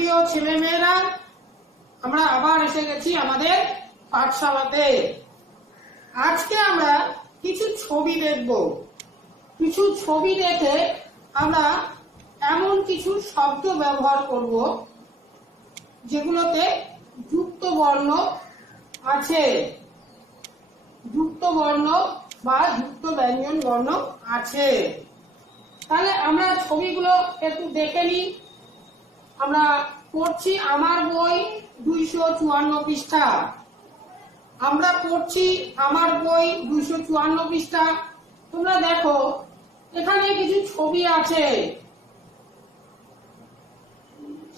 প্রিয় ছেলে মেয়েরা, আমরা আবার এসে গেছি আমাদের পাঠশালাতে। আজকে আমরা কিছু ছবি দেখব। কিছু ছবি দেখে আমরা এমন কিছু শব্দ ব্যবহার করব যেগুলোতে যুক্ত বর্ণ আছে, যুক্ত বর্ণ বা যুক্ত ব্যঞ্জন বর্ণ আছে। তাহলে আমরা ছবিগুলো একটু দেখে নিই। আমরা পড়ছি আমার বই 254 পৃষ্ঠা। আমরা পড়ছি আমার বই 254 পৃষ্ঠা। তোমরা দেখো এখানে কিছু ছবি আছে,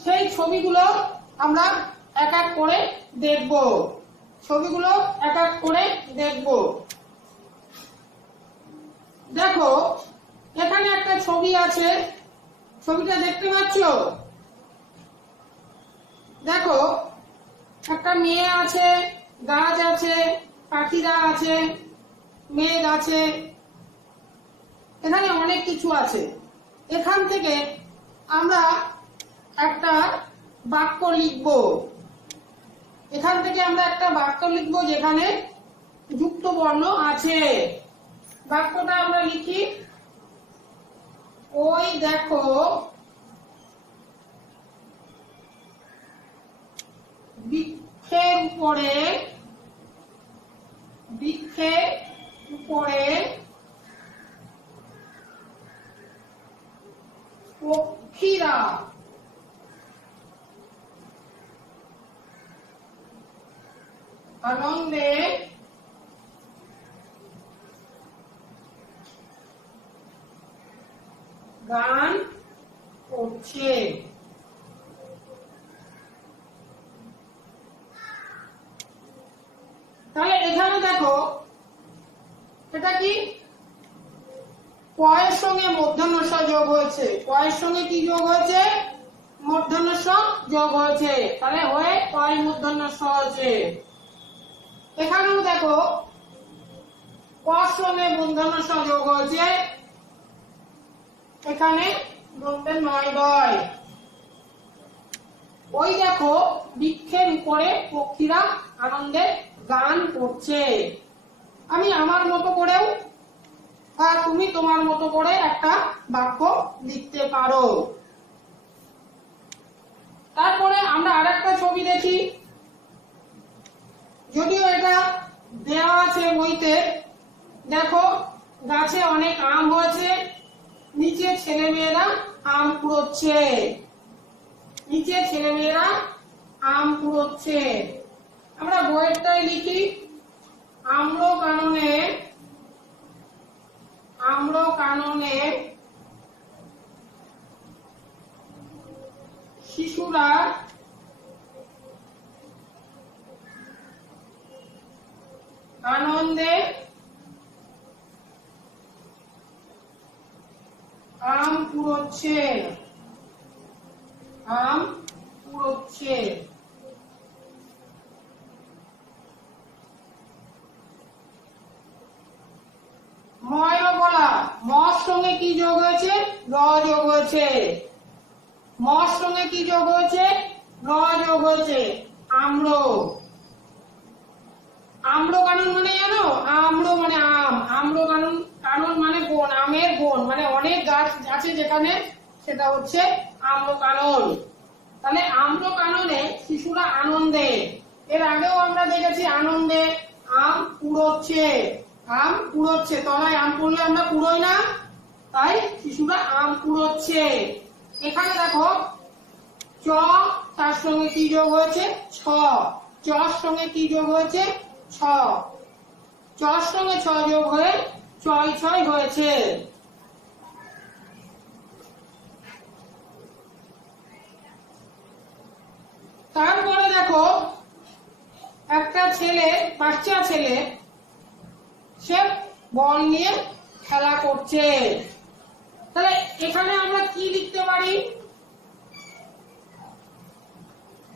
সেই ছবিগুলো আমরা এক এক করে দেখব। ছবিগুলো এক এক করে দেখব। দেখো এখানে একটা ছবি আছে, ছবিটা দেখতে পাচ্ছ? দেখো একটা মেয়ে আছে, গাছ আছে, পাখিরা আছে, মেঘ আছে, এখানে অনেক কিছু আছে। এখান থেকে আমরা একটা বাক্য লিখব। এখান থেকে আমরা একটা বাক্য লিখব যেখানে যুক্ত বর্ণ আছে। বাক্যটা আমরা লিখি, ওই দেখো বৃক্ষের উপরে পক্ষীরা আনন্দে গান করছে। তাহলে এখানে দেখো এটা কি কয়ের সঙ্গে মূর্ধন্য ষ যোগ হয়েছে। কয়ের সঙ্গে কি যোগ হয়েছে? মূর্ধন্য ষ যোগ হয়েছে। তাহলে হয়ে কয় মূর্ধন্য ষ হয়েছে। এখানেও দেখো কর সঙ্গে মূর্ধন্য ষ যোগ হয়েছে, এখানে বলতে নয় গয়। ওই দেখো বৃক্ষের উপরে পক্ষীরা আনন্দে গান করছে। আমি আমার মতো করেও আর তুমি তোমার মতো করে একটা বাক্য লিখতে পারো। তারপরে আমরা আরেকটা ছবি দেখি, যদিও এটা দেওয়া আছে বইতে। দেখো গাছে অনেক আম হয়েছে, নিচে ছেলেমেয়েরা আম কুড়োচ্ছে। নিচে ছেলেমেয়েরা আম কুড়োচ্ছে। আমরা বইয়েরটাই লিখি, আম্রকাননে শিশুরা আনন্দে আম কুড়োচ্ছে। আম কুড়োচ্ছে। ময়ূরবলা, মর সঙ্গে কি যোগ হয়েছে? র যোগ হয়েছে। মর সঙ্গে কি যোগ হয়েছে? র যোগ হয়েছে। আম্র। আম্র কানন মানে জানো? আম্র মানে আম। আম্র কানন, কানন মানে বন, আমের বন মানে অনেক গাছ আছে যেখানে, সেটা হচ্ছে আম্র কানন। তাহলে আম্র কাননে শিশুরা আনন্দে। এর আগেও আমরা দেখেছি আনন্দে আম কুড়োচ্ছে। আম কুড়োচ্ছে, তলায় আম কুড়লে আমরা কুড়োই না, তাই শিশুরা আম কুড়োচ্ছে। এখানে দেখো চ, তার সঙ্গে কি যোগ হয়েছে? ছ। চর সঙ্গে কি যোগ হয়েছে? ছ। চর সঙ্গে ছ যোগ হয়ে ছয় ছয় হয়েছে। তারপরে দেখো একটা ছেলে, বাচ্চা ছেলে, সে বল নিয়ে খেলা করছে। তাহলে এখানে আমরা কি লিখতে পারি?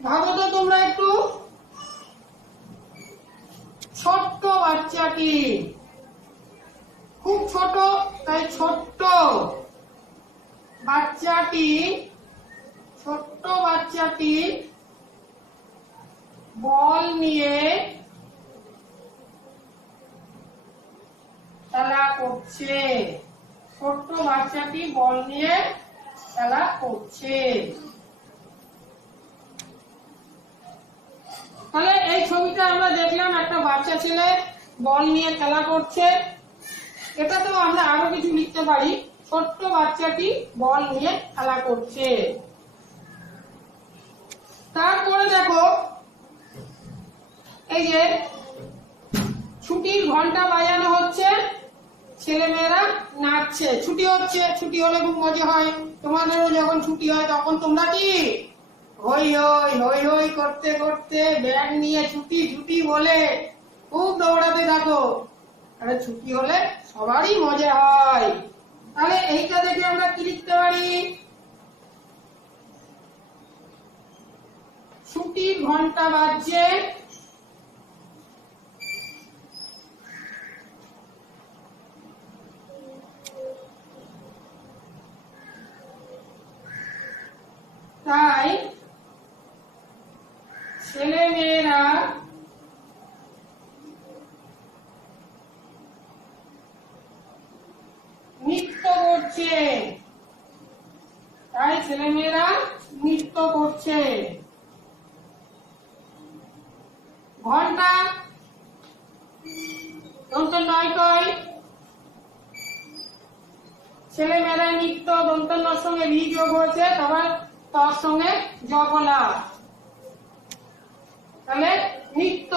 ভাবো তো তোমরা একটু। ছোট্ট বাচ্চাটি, খুব ছোট, তাই ছোট্ট বাচ্চাটি ছোট্ট বাচ্চাটি বল নিয়ে খেলা করছে। ছোট্ট বাচ্চাটি বল নিয়ে খেলা করছে। তাহলে এই ছবিটা আমরা দেখলাম, একটা বাচ্চা ছেলে বল নিয়ে খেলা করছে। এটা তো আমরা আরো কিছু লিখতে পারি, ছোট্ট বাচ্চাটি বল নিয়ে খেলা করছে। তারপরে দেখো, এই যে ছুটির ঘন্টা বাজানো হচ্ছে, ছেলে মেয়েরা নাচছে। ছুটি হচ্ছে, ছুটি হলে খুব মজা হয়। তোমাদেরও যখন ছুটি হয় তখন তোমরা কি হই হই হই হই করতে করতে ব্যাগ নিয়ে ছুটি ছুটি বলে খুব দৌড়াতে থাকো। আরে ছুটি হলে সবারই মজা হয়। তাহলে এইটা দেখে আমরা কি লিখতে পারি? ছুটির ঘন্টা বাজছে, তাই ছেলে মেয়েরা নৃত্য করছে। তাই ছেলে মেয়েরা নৃত্য করছে। ঘন্টা দন্ত নয় কয়, ছেলে মেয়েরা নৃত্য দন্তন্যর সঙ্গে রি যোগ হয়েছে, তারপর তার সঙ্গে জবলা। তাহলে নৃত্য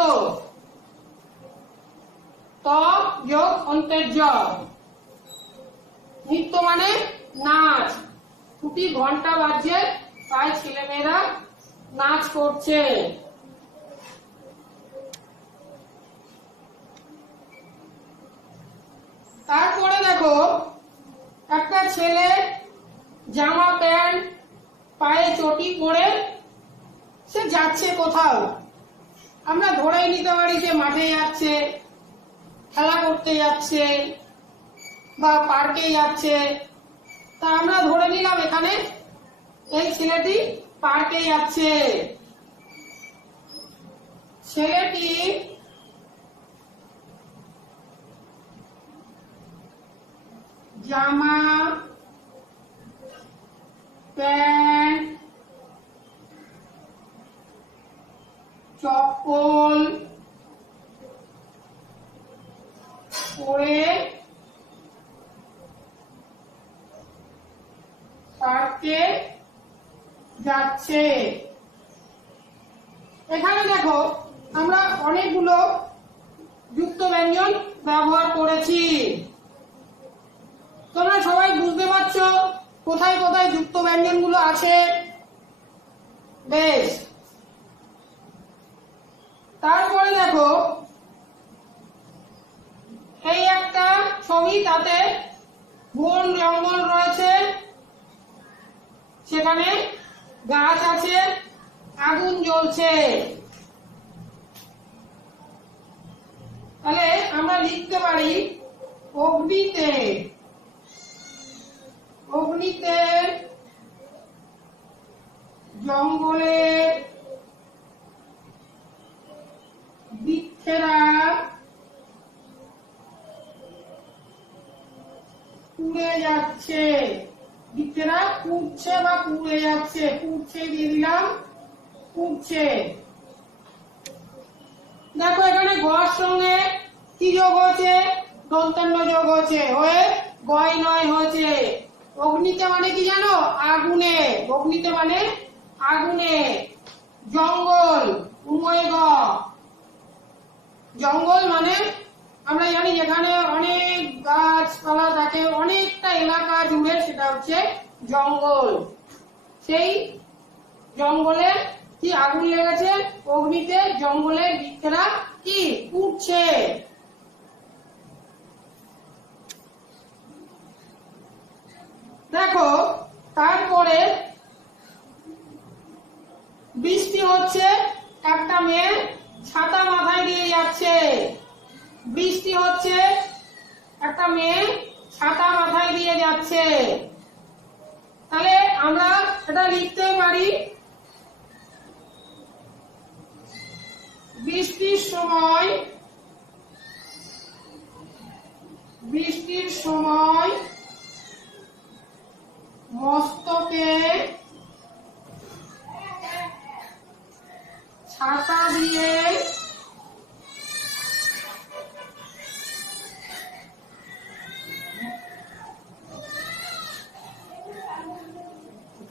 ত যোগ অন্তের জ, নৃত্য মানে নাচ। ছুটি ঘন্টা বাজছে, তাই ছেলে মেয়েরা নাচ করছে। তারপরে দেখো, একটা ছেলে জামা প্যান্ট পায়ে চটি পরে সে যাচ্ছে কোথাও। আমরা ধরেই নিতে পারি যে মাঠে যাচ্ছে, খেলা করতে যাচ্ছে বা পার্কে যাচ্ছে। তা আমরা ধরে নিলাম এখানে এই ছেলেটি পার্কে যাচ্ছে। ছেলেটি জামা প্যান্ট চপ্পল পরে পার্কে যাচ্ছে। এখানে দেখো আমরা অনেকগুলো যুক্ত ব্যঞ্জন ব্যবহার করেছি। তোমরা সবাই বুঝতে পারছো কোথায় কোথায় যুক্ত ব্যঞ্জন গুলো আছে? বেশ। তারপরে দেখো, এই একটা ছবি, তাতে বন জঙ্গল রয়েছে, সেখানে গাছ আছে, আগুন জ্বলছে। তাহলে আমরা লিখতে পারি অগ্নিতে, অগ্নিতে জঙ্গলে বৃক্ষেরা পুড়ে যাচ্ছে। বৃক্ষেরা পুড়ছে বা পুড়ে যাচ্ছে, পুড়ছে দিয়ে দিলাম, পুড়ছে। দেখো এখানে গর সঙ্গে কি যোগ হচ্ছে? দন্তান্ন যোগ হচ্ছে, হয়ে গয় নয় হয়েছে। অগ্নিতে মানে কি জানো? আগুনে। অগ্নিতে মানে আগুনে। জঙ্গল, উময় গ। জঙ্গল মানে আমরা জানি যেখানে অনেক গাছপালা থাকে, অনেকটা এলাকা জুড়ে, সেটা হচ্ছে জঙ্গল। সেই জঙ্গলে কি আগুন লেগেছে? অগ্নিতে জঙ্গলে বৃক্ষেরা কি পুড়ছে। দেখো তারপরে বৃষ্টি হচ্ছে, একটা মেয়ে ছাতা মাথায় দিয়ে যাচ্ছে। বৃষ্টি হচ্ছে, একটা মেয়ে ছাতা মাথায় দিয়ে যাচ্ছে। তাহলে আমরা এটা লিখতে পারি বৃষ্টির সময় মস্তকে ছাতা দিয়ে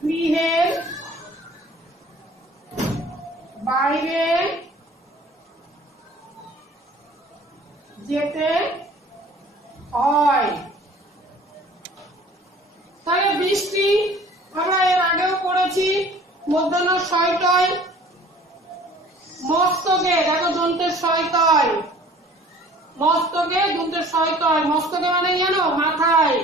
গৃহের বাইরে যেতে হয়। তাহলে বৃষ্টি আমরা এর আগেও পড়েছি মধ্যাহ্ন শয়টয় মস্তকে, দেখো দন্তের শয়টয় মস্তকে দন্তের শয়টয় মস্তকে মানে জানো মাথায়।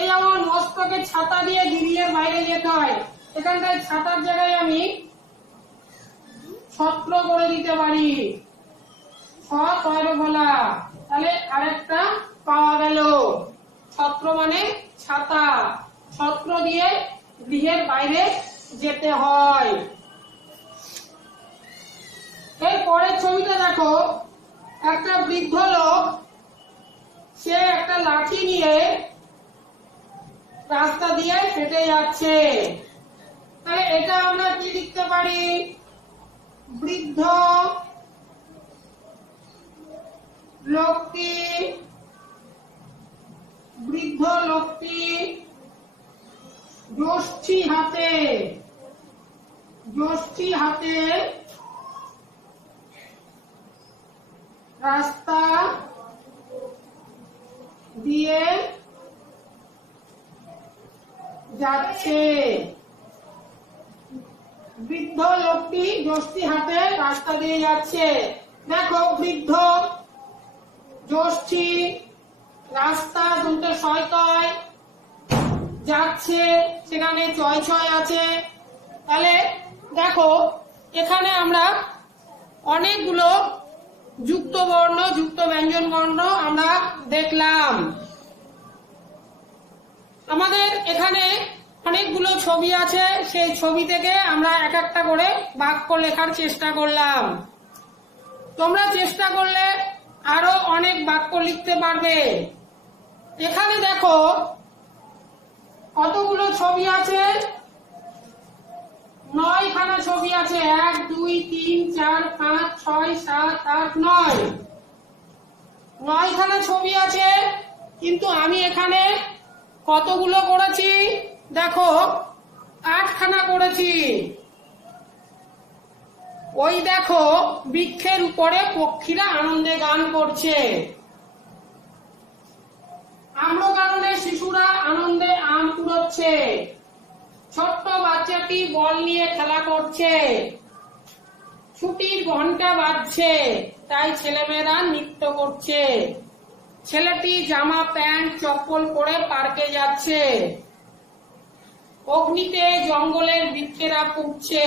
এই যেমন মস্তকে ছাতা দিয়ে গৃহের বাইরে যেতে হয়, এখানটায় ছাতার জায়গায় আমি ছত্র করে দিতে পারি বলা, তাহলে আরেকটা পাওয়া গেল। ছত্র মানে ছাতা, ছত্র দিয়ে গৃহের বাইরে যেতে হয়। এর পরের ছবিটা দেখো, একটা বৃদ্ধ লোক সে একটা লাঠি নিয়ে রাস্তা দিয়ে হেঁটে যাচ্ছে। তাহলে এটা আমরা কি লিখতে পারি? বৃদ্ধ লোকটি যষ্টি হাতে রাস্তা দিয়ে যাচ্ছে। বৃদ্ধ লোকটি যষ্টি হাতে রাস্তা দিয়ে যাচ্ছে। দেখো বৃদ্ধ, যষ্টি, রাস্তা দন্তে শয়টয়, যাচ্ছে, সেখানে চয় ছয় আছে। তাহলে দেখো এখানে আমরা অনেকগুলো যুক্ত বর্ণ, যুক্ত ব্যঞ্জন বর্ণ আমরা দেখলাম। আমাদের এখানে অনেকগুলো ছবি আছে, সেই ছবি থেকে আমরা এক একটা করে বাক্য লেখার চেষ্টা করলাম। তোমরা চেষ্টা করলে আরো অনেক বাক্য লিখতে পারবে। এখানে দেখো কতগুলো ছবি আছে, 9 খানা ছবি আছে। 1 2 3 4 5 6 7 8 9 খানা ছবি আছে। কিন্তু আমি এখানে কতগুলো করেছি দেখো, 8 খানা করেছি। ওই দেখো বৃক্ষের উপরে পক্ষীরা আনন্দে গান করছে। আম্রকাননে শিশুরা আনন্দে আম কুড়োচ্ছে। ছোট্ট বাচ্চাটি বল নিয়ে খেলা করছে। ছুটির ঘন্টা বাজছে, তাই ছেলেমেয়েরা নৃত্য করছে। ছেলেটি জামা প্যান্ট চপ্পল পরে পার্কে যাচ্ছে। অগ্নিতে জঙ্গলের বৃক্ষেরা পুড়ছে।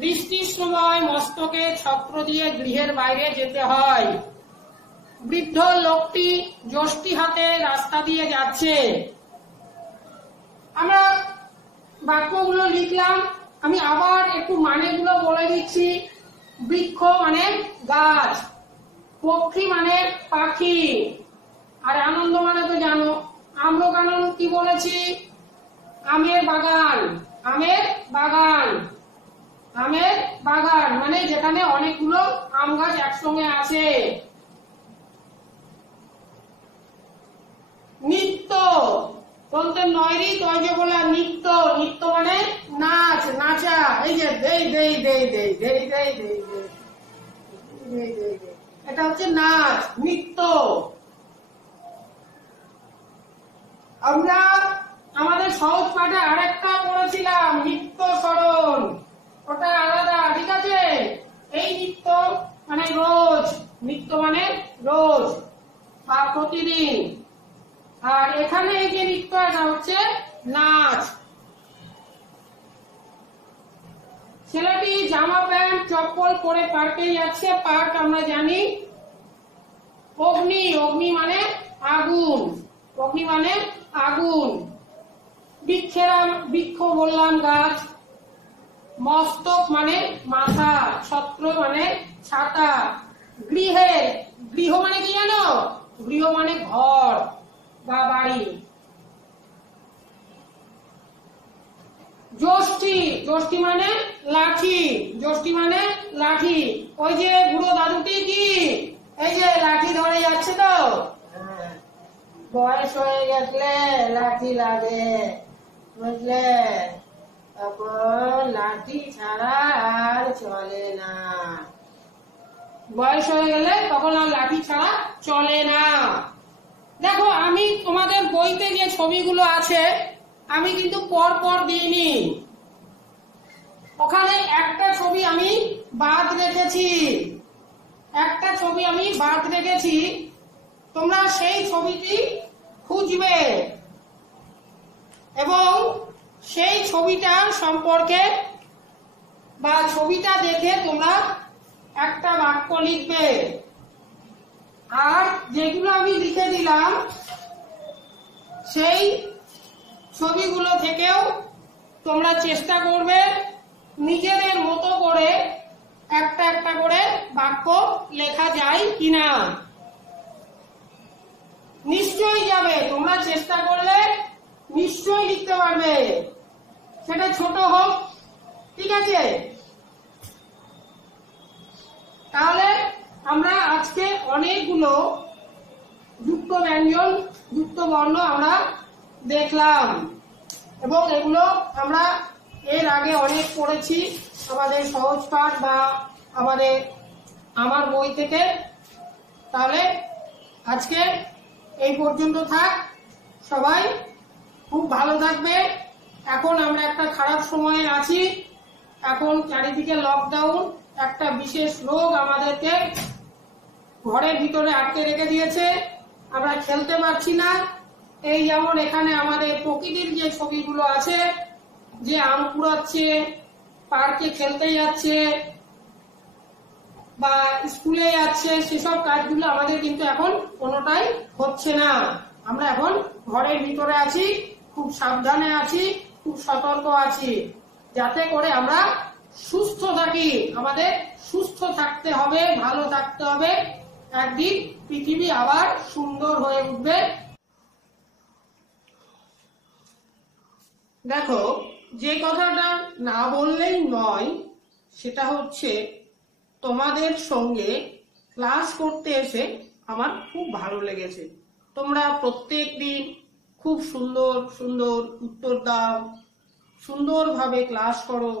বৃষ্টির সময় মস্তকে ছত্র দিয়ে গৃহের বাইরে যেতে হয়। বৃদ্ধ লোকটি যষ্টি হাতে রাস্তা দিয়ে যাচ্ছে। আমরা বাক্যগুলো লিখলাম, আমি আবার একটু মানেগুলো বলে দিচ্ছি। বৃক্ষ মানে গাছ, পক্ষী মানে পাখি, আর আনন্দ মানে তো জানো। আম্রকানন কি বলেছি? আমের বাগান, আমের বাগান, আমের বাগান মানে যেখানে অনেকগুলো আম গাছ একসঙ্গে আছে। নৃত্য, তন্ত্রের নয়রি তৈজ বলা নৃত্য, নৃত্য মানে নাচ, নাচা। এই যে দেই দেই দেই দেই দেই দেই দেই দেই দেই, এটা হচ্ছে নাচ, নৃত্য। আমরা আমাদের সহজ পাঠে আরেকটা পড়েছিলাম নৃত্য স্মরণ, ওটা আলাদা, ঠিক আছে? এই নৃত্য মানে রোজ, নৃত্য মানে রোজ বা প্রতিদিন। আর এখানে এই যে নৃত্য, এটা হচ্ছে নাচ। ছেলেটি জামা প্যান্ট চপ্পল পরে পার্কে যাচ্ছে। পার্ক আমরা জানি। অগ্নি, অগ্নি মানে আগুন, অগ্নি মানে আগুন। বৃক্ষ বললাম গাছ, মস্তক মানে মাথা, ছত্র মানে ছাতা, গৃহ মানে কি জানো? গৃহ মানে ঘর বা বাড়ি। যষ্টি মানে লাঠি, ওই যে বুড়ো দাদুটি কি এই যে লাঠি ধরে যাচ্ছে তো, বয়স হয়ে গেলে লাঠি লাগে, বুঝলে? তখন লাঠি ছাড়া আর চলে না, বয়স হয়ে গেলে তখন আর লাঠি ছাড়া চলে না। দেখো আমি তোমাদের বইতে যে ছবিগুলো আছে আমি কিন্তু পর পর দিইনি, ওখানে একটা ছবি আমি বাদ রেখেছি, তোমরা সেই ছবিটি খুঁজবে এবং সেই ছবিটার সম্পর্কে বা ছবিটা দেখে তোমরা একটা বাক্য লিখবে। আর যেগুলো আমি লিখে দিলাম সেই ছবিগুলো থেকেও তোমরা চেষ্টা করবে নিজেদের মতো করে একটা করে বাক্য লেখা যায় কিনা। নিশ্চয়ই যাবে, তোমরা চেষ্টা করলে নিশ্চয়ই লিখতে পারবে, সেটা ছোট হোক, ঠিক আছে? তাহলে আমরা আজকে অনেকগুলো যুক্ত ব্যঞ্জন, যুক্ত বর্ণ আমরা দেখলাম এবং এগুলো আমরা এর আগে অনেক পড়েছি আমাদের সহজ পাঠ বা আমার বই থেকে। তাহলে আজকে এই পর্যন্ত থাক, সবাই খুব ভালো থাকবে। এখন আমরা একটা খারাপ সময়ে আছি, এখন চারিদিকে লকডাউন, একটা বিশেষ রোগ আমাদেরকে ঘরের ভিতরে আটকে রেখে দিয়েছে, আমরা খেলতে পারছি না। এই যেমন এখানে আমাদের প্রকৃতির যে ছবিগুলো আছে, যে আম কুড়াচ্ছে, পার্কে খেলতে যাচ্ছে বা স্কুলে যাচ্ছে, সেসব কাজগুলো আমাদের কিন্তু এখন কোনোটাই হচ্ছে না। আমরা এখন ঘরের ভিতরে আছি, খুব সাবধানে আছি, খুব সতর্ক আছি, যাতে করে আমরা সুস্থ থাকি। আমাদের সুস্থ থাকতে হবে, ভালো থাকতে হবে, একদিন পৃথিবী আবার সুন্দর হয়ে উঠবে। দেখো, যে কথাটা না বললেই নয় সেটা হচ্ছে তোমাদের সঙ্গে ক্লাস করতে এসে আমার খুব ভালো লেগেছে। তোমরা প্রত্যেক দিন খুব সুন্দর সুন্দর উত্তর দাও, সুন্দরভাবে ক্লাস করো,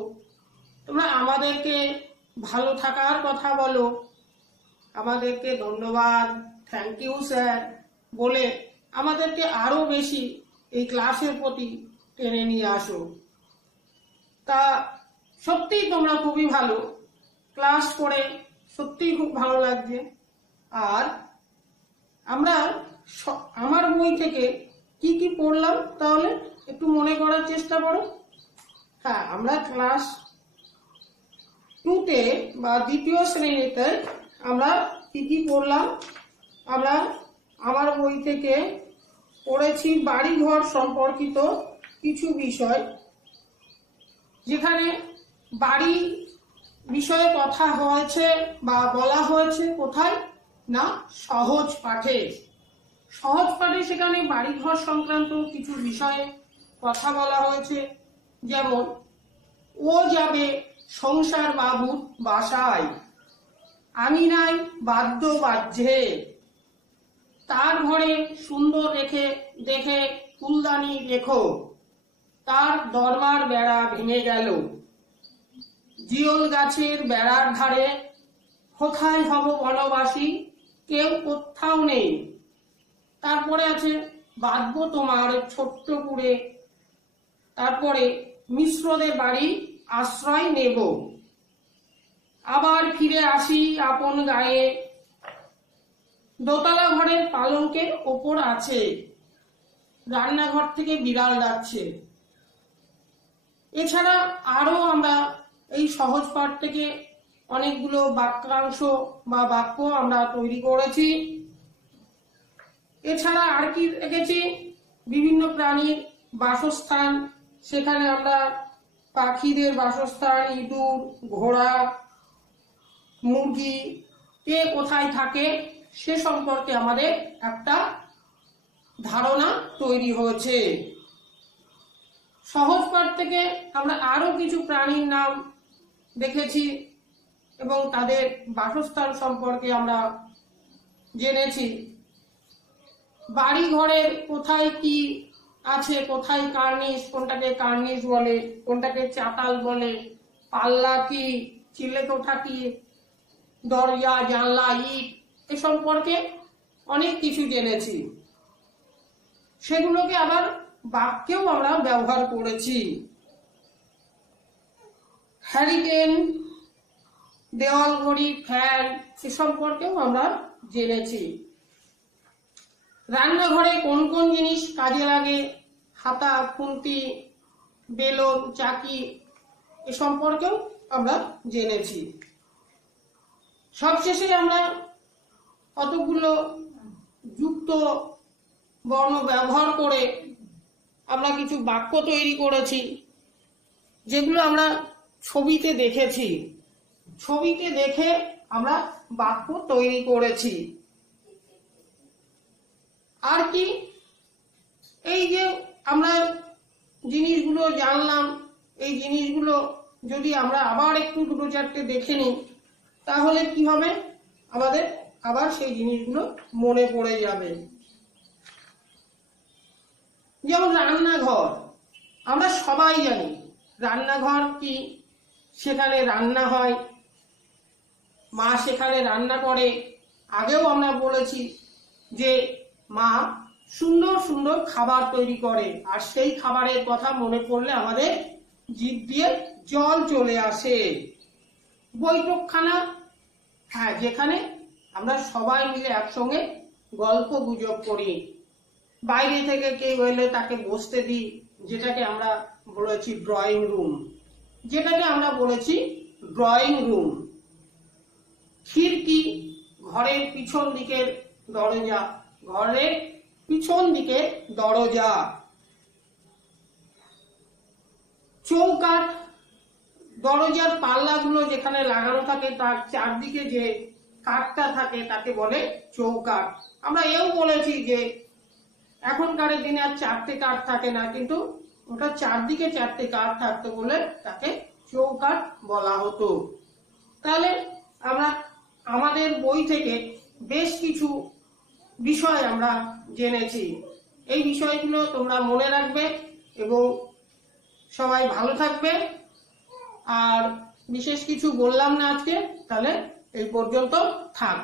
তোমরা আমাদেরকে ভালো থাকার কথা বলো, আমাদেরকে ধন্যবাদ, থ্যাংক ইউ স্যার বলে আমাদেরকে আরো বেশি এই ক্লাসের প্রতি টেনে নিয়ে আসো। তা সত্যিই তোমরা খুবই ভালো ক্লাস করে, সত্যিই খুব ভালো লাগছে। আর আমরা আমার বই থেকে কি কি পড়লাম তাহলে একটু মনে করার চেষ্টা করো। হ্যাঁ, আমরা ক্লাস 2তে বা দ্বিতীয় শ্রেণীতে আমরা কি কি পড়লাম? আমরা আমার বই থেকে পড়েছি বাড়িঘর সম্পর্কিত কিছু বিষয়, যেখানে বাড়ি বিষয়ে কথা হয়েছে বা বলা হয়েছে কোথায় না সহজ পাঠে। সেখানে বাড়িঘর সংক্রান্ত কিছু বিষয়ে কথা বলা হয়েছে, যেমন ও যাবে সংসার বাবুর বাসায়, আমি নাই বাদ্য বাজছে, তার ঘরে সুন্দর দেখে ফুলদানি রেখো, তার দরমার বেড়া ভেঙে গেল, জিওল গাছের বেড়ার ধারে কোথায় হব বনবাসী, কেউ কোথাও নেই। তারপরে আছে বাঁধবো তোমার ছোট্ট কুড়ে, তারপরে মিশ্রদের বাড়ি আশ্রয় নেব, আবার ফিরে আসি আপন গায়ে, দোতলা ঘরের পালঙ্কের ওপর আছে, রান্নাঘর থেকে বিড়াল ডাকছে। এছাড়া আরো আমরা এই সহজ পাঠ থেকে অনেকগুলো বাক্যাংশ বা বাক্য আমরা তৈরি করেছি। এছাড়া আর কি রেখেছি? বিভিন্ন প্রাণীর বাসস্থান, সেখানে আমরা পাখিদের বাসস্থান, ইঁদুর, ঘোড়া, মুরগি কে কোথায় থাকে সে সম্পর্কে আমাদের একটা ধারণা তৈরি হয়েছে। সহজ পাঠ থেকে আমরা আরো কিছু প্রাণীর নাম দেখেছি এবং তাদের বাসস্থান সম্পর্কে আমরা জেনেছি। বাড়ি ঘরের কোথায় কি আছে, কোথায় কার্নিশ, কোনটাকে কার্নিশ বলে, কোনটাকে চাতাল বলে, পাল্লা কি, চিলেকোঠা কি, দরজা, জানলা, ইট এ সম্পর্কে অনেক কিছু জেনেছি। সেগুলোকে আবার বাক্যেও আমরা ব্যবহার করেছি। হ্যারিকেন, দেওয়াল ঘড়ি, ফ্যান এ সম্পর্কেও আমরা জেনেছি। রান্নাঘরে কোন কোন জিনিস কাজে লাগে, হাতা, খুন্তি, বেলন, চাকি এ সম্পর্কেও আমরা জেনেছি। সবশেষে আমরা কতগুলো যুক্ত বর্ণ ব্যবহার করে আমরা কিছু বাক্য তৈরি করেছি, যেগুলো আমরা ছবিতে দেখেছি। ছবিতে দেখে আমরা বাক্য তৈরি করেছি। আর কি, এই যে আমরা জিনিসগুলো জানলাম, এই জিনিসগুলো যদি আমরা আবার একটু দুটো চারটে দেখে নিই, তাহলে কি হবে, আমাদের আবার সেই জিনিসগুলো মনে পড়ে যাবে। যেমন রান্নাঘর, আমরা সবাই জানি রান্নাঘর কি, সেখানে রান্না হয়, মা সেখানে রান্না করে। আগেও আমরা বলেছি যে মা সুন্দর সুন্দর খাবার তৈরি করে, আর সেই খাবারের কথা মনে পড়লে আমাদের জিভ দিয়ে জল চলে আসে। বৈঠকখানা, হ্যাঁ, যেখানে আমরা সবাই মিলে একসঙ্গে গল্প গুজব করি। বাইরে থেকে কেউ এলে তাকে বসতে দিই, যেটাকে আমরা বলেছি ড্রয়িং রুম, খিড়কি, ঘরের পিছন দিকের দরজা, চৌকাঠ, দরজার পাল্লাগুলো যেখানে লাগানো থাকে তার চারদিকে যে কাঠটা থাকে তাকে বলে চৌকাঠ। আমরা এও বলেছি যে এখনকার দিনে আর চারটে কাঠ থাকে না, কিন্তু ওটা চারদিকে চারটে কাঠ থাকতো বলে তাকে চৌকাঠ বলা হতো। তাহলে আমরা আমাদের বই থেকে বেশ কিছু বিষয় আমরা জেনেছি। এই বিষয়গুলো তোমরা মনে রাখবে এবং সবাই ভালো থাকবে। আর বিশেষ কিছু বললাম না আজকে, তাহলে এই পর্যন্ত থাক।